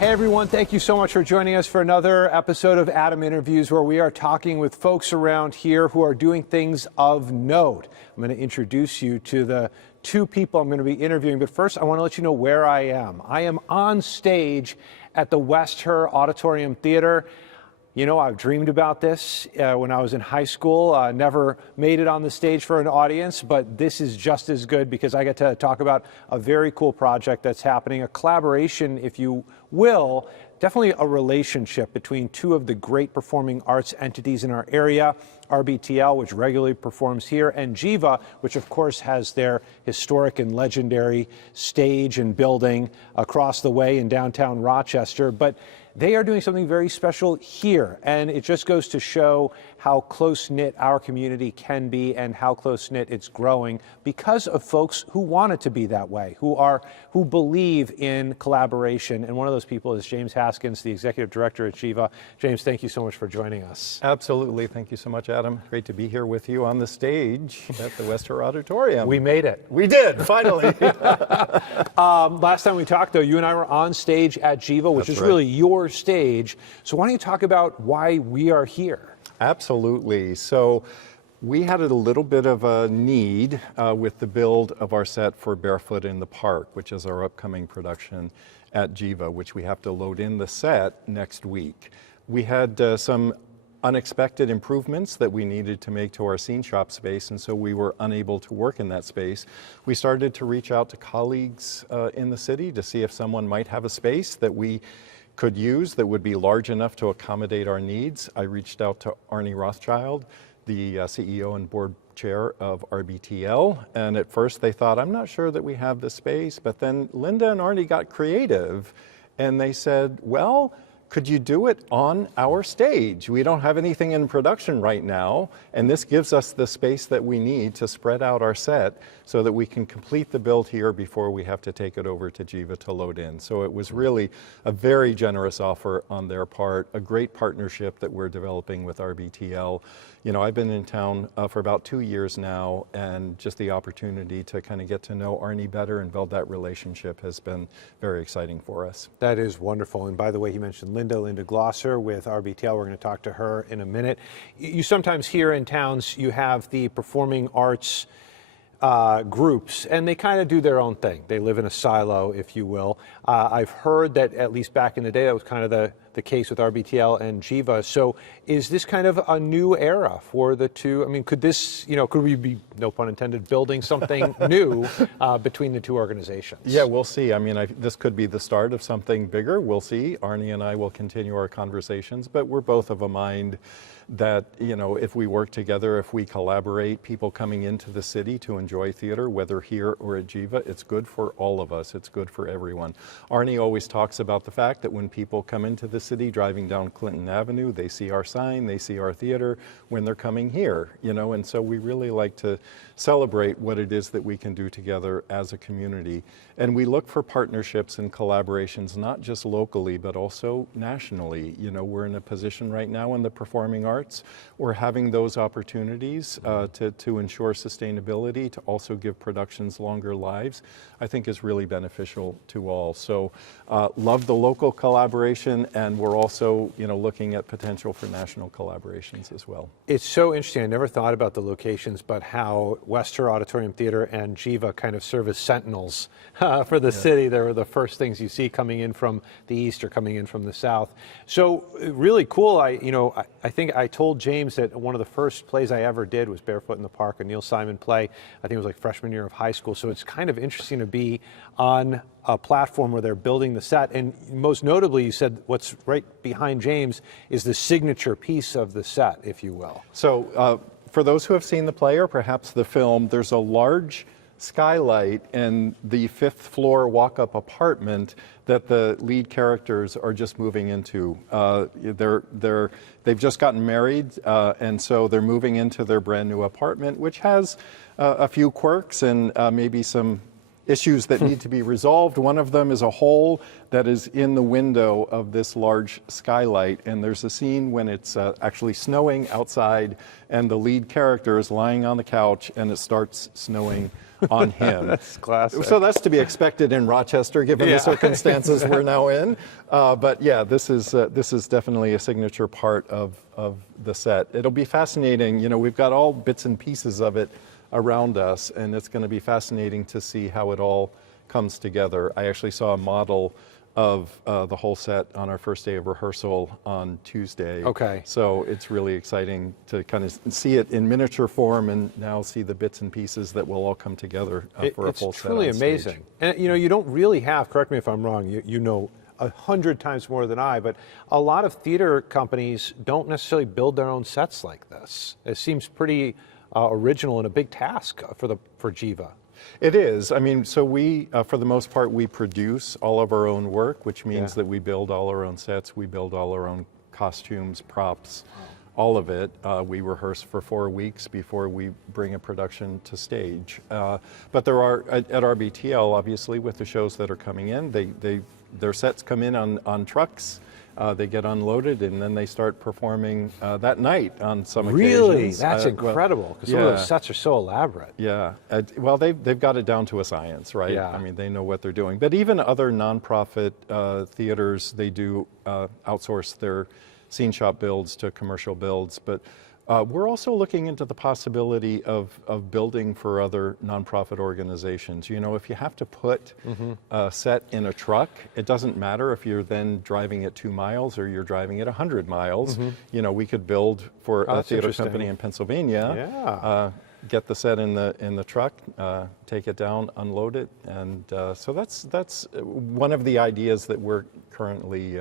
Hey everyone, thank you so much for joining us for another episode of Adam Interviews, where we are talking with folks around here who are doing things of note. I'm going to introduce you to the two people I'm going to be interviewing, but first I want to let you know where I am. I am on stage at the West Her Auditorium Theater. You know, I've dreamed about this when I was in high school. Never made it on the stage for an audience, but this is just as good because I get to talk about a very cool project that's happening, a collaboration, if you will, definitely a relationship between two of the great performing arts entities in our area, RBTL, which regularly performs here, and Geva, which of course has their historic and legendary stage and building across the way in downtown Rochester. But they are doing something very special here, and it just goes to show how close-knit our community can be and how close-knit it's growing because of folks who want it to be that way, who believe in collaboration. And one of those people is James Haskins, the executive director at Geva. James, thank you so much for joining us. Absolutely. Thank you so much, Adam. Great to be here with you on the stage at the West Her Auditorium. We made it. We did, finally. Last time we talked, though, you and I were on stage at Geva, which is really your stage. So why don't you talk about why we are here? Absolutely. So we had a little bit of a need with the build of our set for Barefoot in the Park, which is our upcoming production at Geva, which we have to load in the set next week. We had some unexpected improvements that we needed to make to our scene shop space, and so we were unable to work in that space. We started to reach out to colleagues in the city to see if someone might have a space that we could use that would be large enough to accommodate our needs. I reached out to Arnie Rothschild, the CEO and board chair of RBTL, and at first they thought, I'm not sure that we have the space, but then Linda and Arnie got creative and they said, well, could you do it on our stage? We don't have anything in production right now, and this gives us the space that we need to spread out our set so that we can complete the build here before we have to take it over to Geva to load in. So it was really a very generous offer on their part, a great partnership that we're developing with RBTL. You know, I've been in town for about 2 years now, and just the opportunity to kind of get to know Arnie better and build that relationship has been very exciting for us. That is wonderful. And by the way, he mentioned Linda Glosser with RBTL. We're going to talk to her in a minute. You sometimes hear in towns you have the performing arts groups, and they kind of do their own thing. They live in a silo, if you will. I've heard that at least back in the day, that was kind of the case with RBTL and Geva. So is this kind of a new era for the two? I mean, could this, you know, could we be, no pun intended, building something new between the two organizations? Yeah, we'll see. I mean, this could be the start of something bigger. We'll see. Arnie and I will continue our conversations, but we're both of a mind that, you know, if we work together, if we collaborate, people coming into the city to enjoy theater, whether here or at Geva, it's good for all of us. It's good for everyone. Arnie always talks about the fact that when people come into the city driving down Clinton Avenue, they see our sign, they see our theater when they're coming here, you know, and so we really like to celebrate what it is that we can do together as a community. And we look for partnerships and collaborations, not just locally, but also nationally. You know, we're in a position right now in the performing arts. We're having those opportunities to ensure sustainability, to also give productions longer lives, I think is really beneficial to all. So love the local collaboration, and we're also, you know, looking at potential for national collaborations as well. It's so interesting. I never thought about the locations, but how West Her Auditorium Theater and Geva kind of serve as sentinels for the city. They were the first things you see coming in from the east or coming in from the south. So really cool. I think I told James that one of the first plays I ever did was Barefoot in the Park, a Neil Simon play. I think it was like freshman year of high school. So it's kind of interesting to be on a platform where they're building the set. And most notably, you said what's right behind James is the signature piece of the set, if you will. So for those who have seen the play or perhaps the film, there's a large skylight in the 5th floor walk-up apartment that the lead characters are just moving into. They've just gotten married, and so they're moving into their brand new apartment, which has a few quirks and maybe some issues that need to be resolved. One of them is a hole that is in the window of this large skylight, and there's a scene when it's actually snowing outside and the lead character is lying on the couch and it starts snowing on him. That's classic. So that's to be expected in Rochester, given the circumstances we're now in. But yeah, this is definitely a signature part of the set. It'll be fascinating. You know, we've got all bits and pieces of it around us, and it's going to be fascinating to see how it all comes together. I actually saw a model of the whole set on our first day of rehearsal on Tuesday. Okay. So it's really exciting to kind of see it in miniature form and now see the bits and pieces that will all come together for a full set. It's truly amazing. And you know, you don't really have, correct me if I'm wrong, you know 100 times more than I, but a lot of theater companies don't necessarily build their own sets like this. It seems pretty original and a big task for Geva. It is. I mean, so we, for the most part, we produce all of our own work, which means that we build all our own sets, we build all our own costumes, props, all of it. We rehearse for 4 weeks before we bring a production to stage. But there are, at RBTL, obviously, with the shows that are coming in, their sets come in on trucks. They get unloaded and then they start performing that night on some occasions. Really? That's incredible, because some of those sets are so elaborate. Yeah. Well, they've got it down to a science, right? Yeah. I mean, they know what they're doing. But even other nonprofit theaters, they do outsource their scene shop builds to commercial builds. But we're also looking into the possibility of building for other nonprofit organizations. You know, if you have to put a set in a truck, it doesn't matter if you're then driving it 2 miles or you're driving it 100 miles. You know, we could build for a theater company in Pennsylvania, get the set in the truck, take it down, unload it, and so that's one of the ideas that we're currently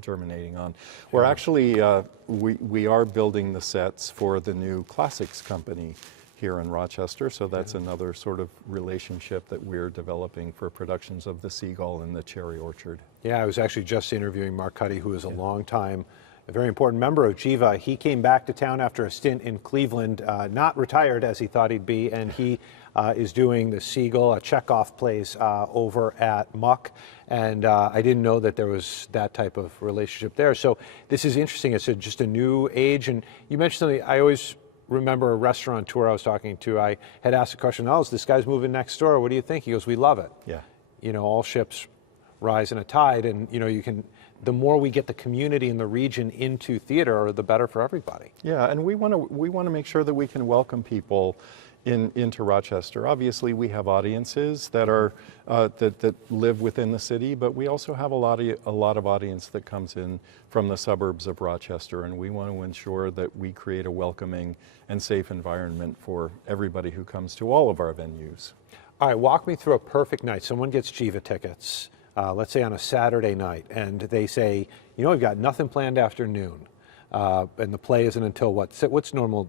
germinating on. We're actually we are building the sets for the new Classics company here in Rochester, so that's another sort of relationship that we're developing for productions of The Seagull and The Cherry Orchard. Yeah, I was actually just interviewing Mark Cuddy, who is a a very important member of Geva. He came back to town after a stint in Cleveland, not retired as he thought he'd be, and he is doing The Seagull, Chekhov plays over at Muck, and I didn't know that there was that type of relationship there. So this is interesting. It's just a new age, and you mentioned something. I always remember a restaurateur I was talking to. I had asked a question, "Oh, this guy's moving next door. What do you think?" He goes, "We love it." Yeah. You know, all ships rise in a tide, and you know, the more we get the community in the region into theater, the better for everybody. Yeah, and we want to make sure that we can welcome people into Rochester. Obviously, we have audiences that are that live within the city, but we also have a lot of audience that comes in from the suburbs of Rochester, and we want to ensure that we create a welcoming and safe environment for everybody who comes to all of our venues. All right, walk me through a perfect night. Someone gets Geva tickets. Let's say on a Saturday night, and they say, you know, we've got nothing planned after noon, and the play isn't until what's normal?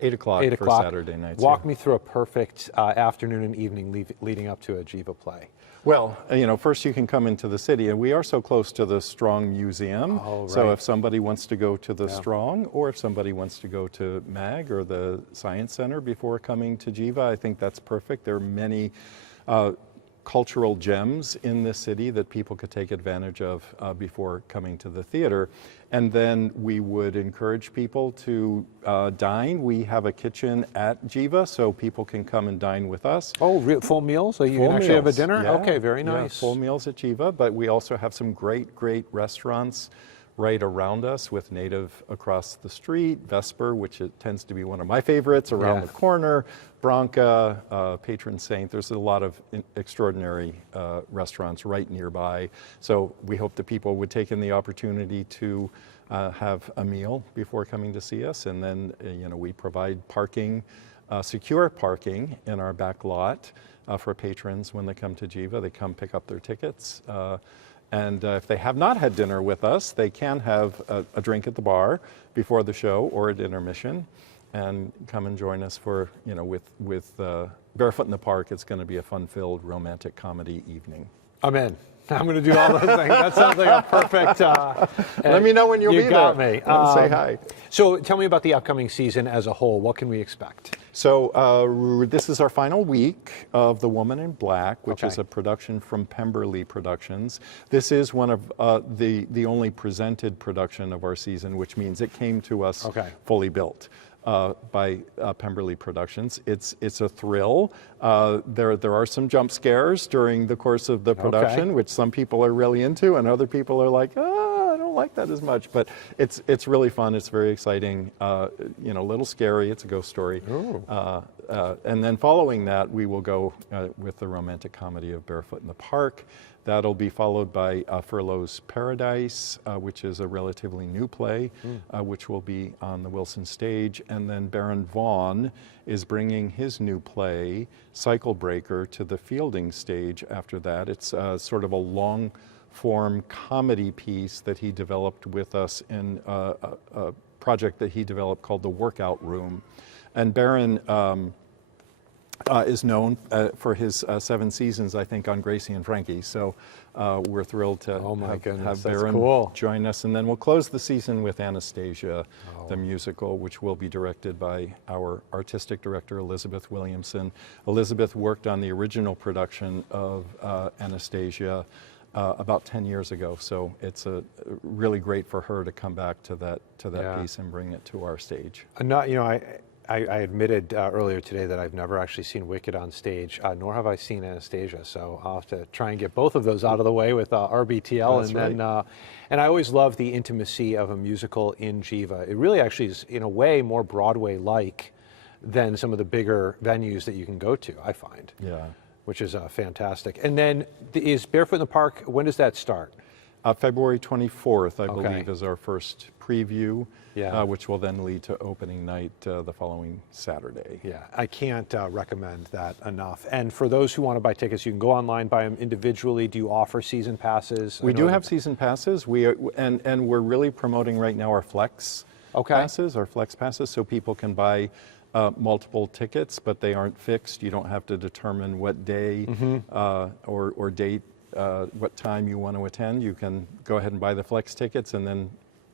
8 o'clock for Saturday nights. Walk me through a perfect afternoon and evening leading up to a Geva play. Well, you know, first you can come into the city, and we are so close to the Strong Museum. Oh, right. So if somebody wants to go to the Strong, or if somebody wants to go to MAG or the Science Center before coming to Geva, I think that's perfect. There are many cultural gems in this city that people could take advantage of before coming to the theater. And then we would encourage people to dine. We have a kitchen at Geva, so people can come and dine with us. Oh, full meals? So you can actually have a dinner? Yeah, okay, very nice. Yeah, full meals at Geva, but we also have some great restaurants right around us with Native across the street, Vesper, which it tends to be one of my favorites, around the corner, Branca, Patron Saint. There's a lot of extraordinary restaurants right nearby. So we hope that people would take in the opportunity to have a meal before coming to see us. And then, you know, we provide parking, secure parking in our back lot for patrons when they come to Geva. They come pick up their tickets. And if they have not had dinner with us, they can have a drink at the bar before the show or at intermission, and come and join us for, you know, with Barefoot in the Park. It's going to be a fun-filled romantic comedy evening. I'm in. I'm going to do all those things. That sounds like a perfect. Let me know when you'll be there. You got me. Say hi. So tell me about the upcoming season as a whole. What can we expect? So this is our final week of The Woman in Black, which Okay. is a production from Pemberley Productions. This is one of the only presented production of our season, which means it came to us Okay. fully built by Pemberley Productions. It's a thrill. There are some jump scares during the course of the production, which some people are really into, and other people are like, I don't like that as much. But it's really fun. It's very exciting. A little scary. It's a ghost story. And then following that, we will go with the romantic comedy of Barefoot in the Park. That'll be followed by Furlough's Paradise, which is a relatively new play, which will be on the Wilson stage. And then Baron Vaughn is bringing his new play, Cycle Breaker, to the Fielding stage after that. It's sort of a long-form comedy piece that he developed with us in a project that he developed called The Workout Room. And Baron is known for his 7 seasons, I think, on Gracie and Frankie. So we're thrilled to have Baron join us. And then we'll close the season with Anastasia, the musical, which will be directed by our artistic director, Elizabeth Williamson. Elizabeth worked on the original production of Anastasia about 10 years ago. So it's really great for her to come back to that piece and bring it to our stage. I admitted earlier today that I've never actually seen Wicked on stage, nor have I seen Anastasia. So I'll have to try and get both of those out of the way with RBTL. That's right. And I always love the intimacy of a musical in Geva. It really actually is, in a way, more Broadway-like than some of the bigger venues that you can go to, I find. Yeah. Which is fantastic. And then is Barefoot in the Park, when does that start? February 24th, I believe, is our first preview, Yeah. which will then lead to opening night the following Saturday. Yeah, I can't recommend that enough. And for those who want to buy tickets, you can go online, buy them individually. Do you offer season passes? We do have season passes. And we're really promoting right now our Flex passes, our Flex passes, so people can buy multiple tickets, but they aren't fixed. You don't have to determine what day or date, what time you want to attend. You can go ahead and buy the Flex tickets and then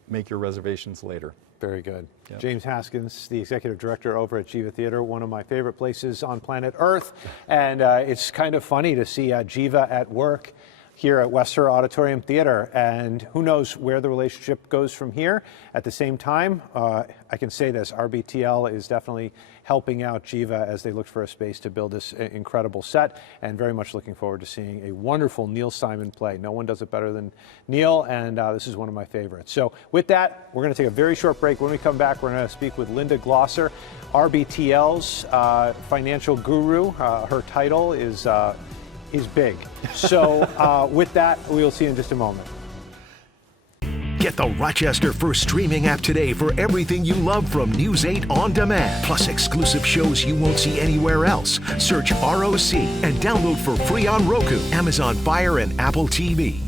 make your reservations later. Very good. Yep. James Haskins, the executive director over at Geva Theater, one of my favorite places on planet Earth. And it's kind of funny to see Geva at work here at Western Auditorium Theater, and who knows where the relationship goes from here. At the same time, I can say this, RBTL is definitely helping out Geva as they look for a space to build this incredible set, and very much looking forward to seeing a wonderful Neil Simon play. No one does it better than Neil, and this is one of my favorites. So with that, we're going to take a very short break. When we come back, we're going to speak with Linda Glosser, RBTL's financial guru. Her title is big. So with that, we'll see you in just a moment. Get the Rochester First streaming app today for everything you love from News 8 On Demand, plus exclusive shows you won't see anywhere else. Search ROC and download for free on Roku, Amazon Fire, and Apple TV.